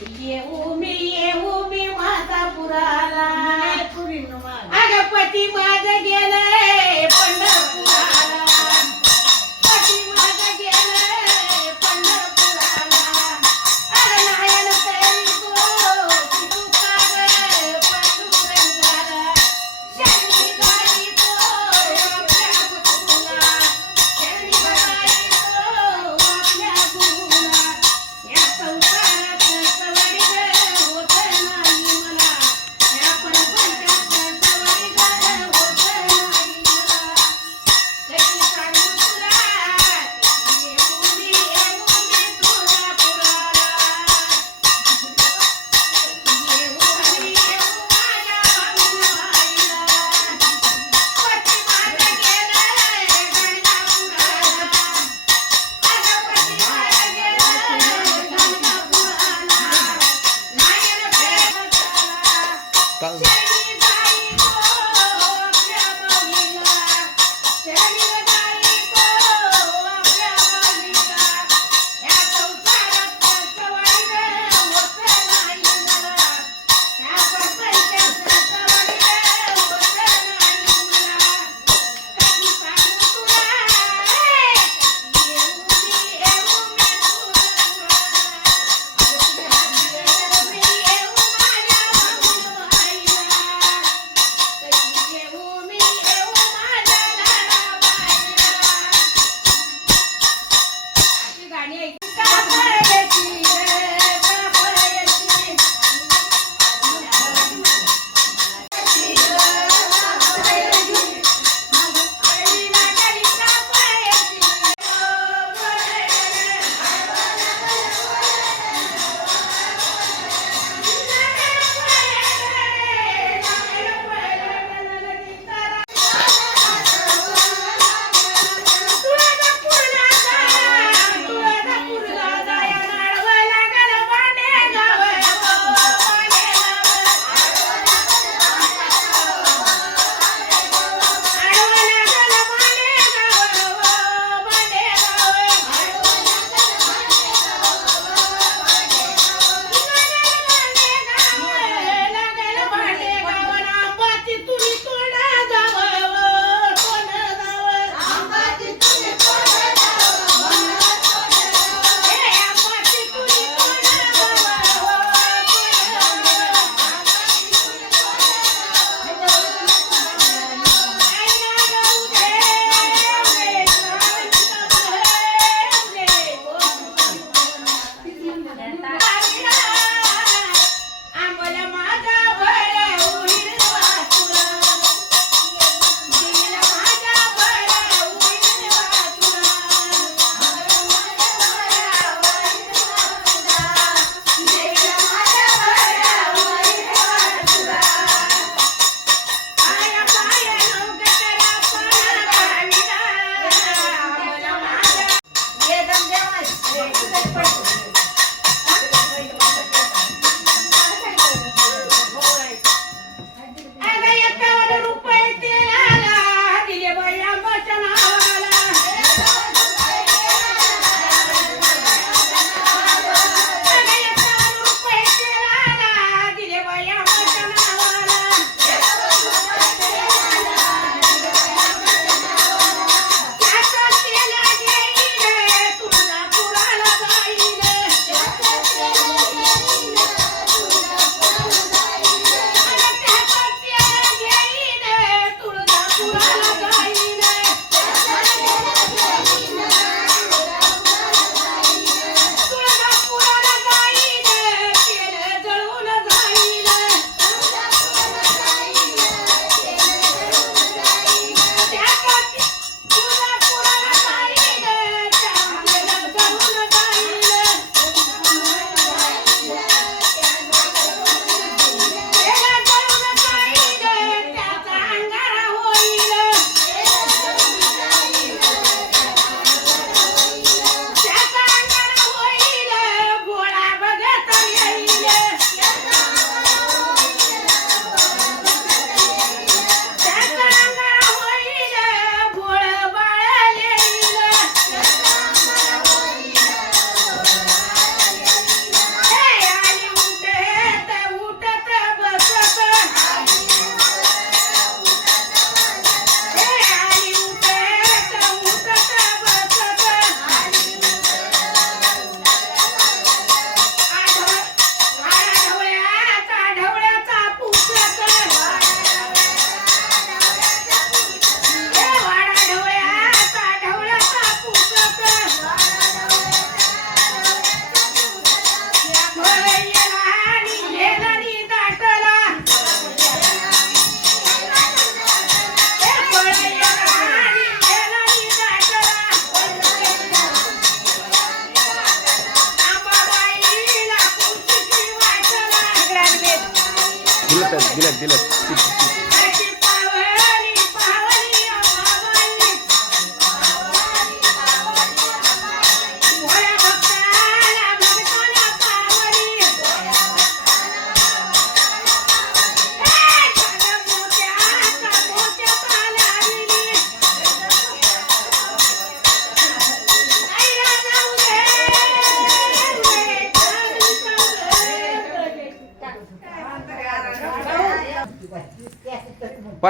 येऊ मी येऊ मी माझा पुराला अगं पती माझा गेला.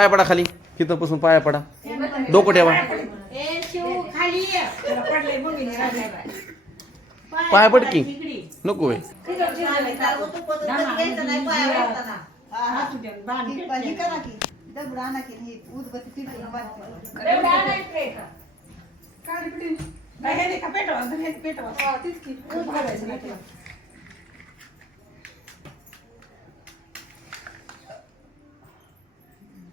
पाया पडा खाली. तिथं पासून पाया पडा. डोकं ठेवा. पाया पड की. नको होय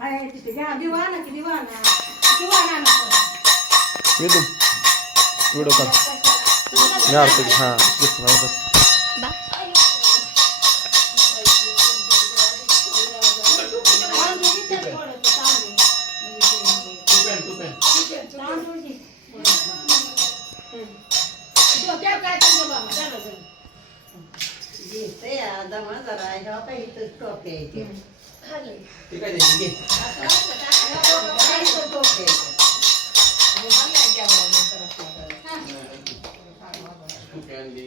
आहे तिथे घ्या दिवाना की दिवाना दिवाना नको येतो. व्हिडिओ काढ. या आरती हां हा. घेते इथं टोप यायचे घे. ठीक आहे, राम. पहिली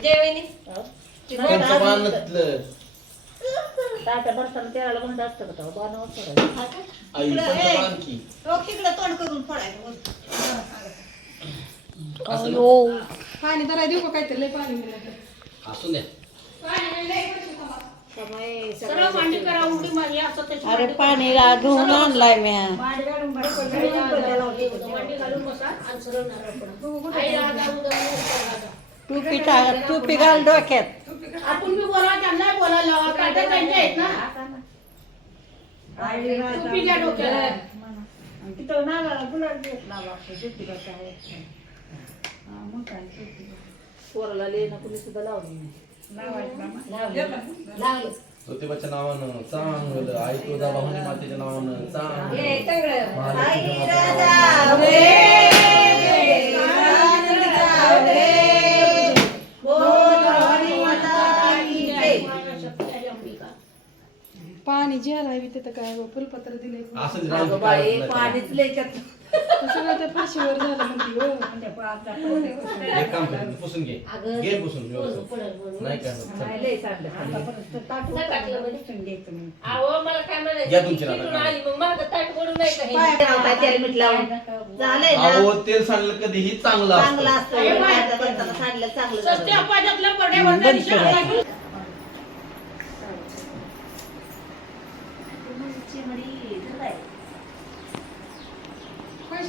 ते काय. तात्या बसताना म्हणत असतं का तिकडं तोंड करून पाणी जरा देऊ का काहीतरी लय पाणी मिळालं सरळ मांडी करा उडी मारी असं त्याची अरे मांडी पाणी धुवून आणलाय मी मांडी घालून बसा. मांडी घालून बसा. आणि सरळ नारळ फोडा. आई राजा, उद्या उद्या राजा. टोपी टाक टोपी घाल डोक्यात. आपण मी बोला त्यांना बोलायला लावा. काटे त्यांचे आहेत ना. टोपी घ्या डोक्याला. पोराला लेणं कुणी सुद्धा लावली नाही. लावलं ज्योतिबाच्या नावानं चांगलं आई तुळजाभवानी मातेच्या नावानं चांगलं. महालक्ष्मी. पाणी जेलाय बी तिथं काय फुलपत्र दिले असंच काय होत नाही. सगळं त्या फाशीवर झालं म्हणते हो. एक काम कर पुसून घे. घे पुसून व्यवस्थित. नाही काय होत. चल. अहो मला काय म्हणायचं? घ्या तुमची तिकडून नाटकं. आली मग मला ताट पडून नाही का हे? ना? तेल सांडलं कधीही चांगलं चांगलं असतं. सांडलं चांगलं झालं.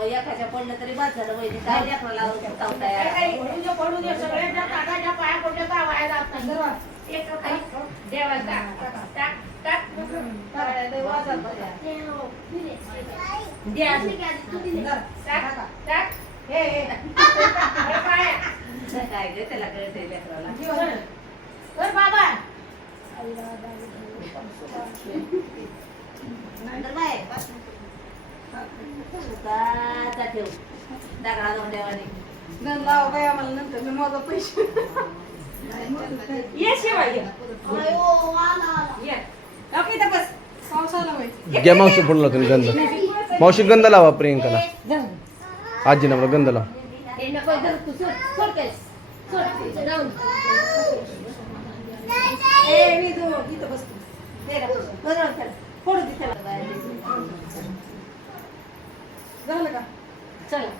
एखाद्या पडलं तरी बाद झालं वहिनी. काय लेकराला चावताय पडून दे, पडून दे. सगळ्यांच्या ताटाच्या पाया पडले का? वाया जात नाही. टाक टाक टाक टाक. हे हे काय ग त्याला कळतंय लेकराला. धर बाबा. नंतर बाय. सुखाचा ठेव दगडा जाऊन देवाने गण लाव काय आम्हाला नंतर मी माझा पैसे ये शिवाय ये ये जाऊ की इथं बस पावसाला व्हायचं घ्या मावशी फोडला तुम्ही गंध मावशी गंध लावा प्रियंकाला आजी ना गंध लावा हे नको धर तू सोड सोड काय सोड जाऊन ए मी तू इथं बस तू. दे रे. बरोबर त्याला. फोडू दे त्याला. झालं का चला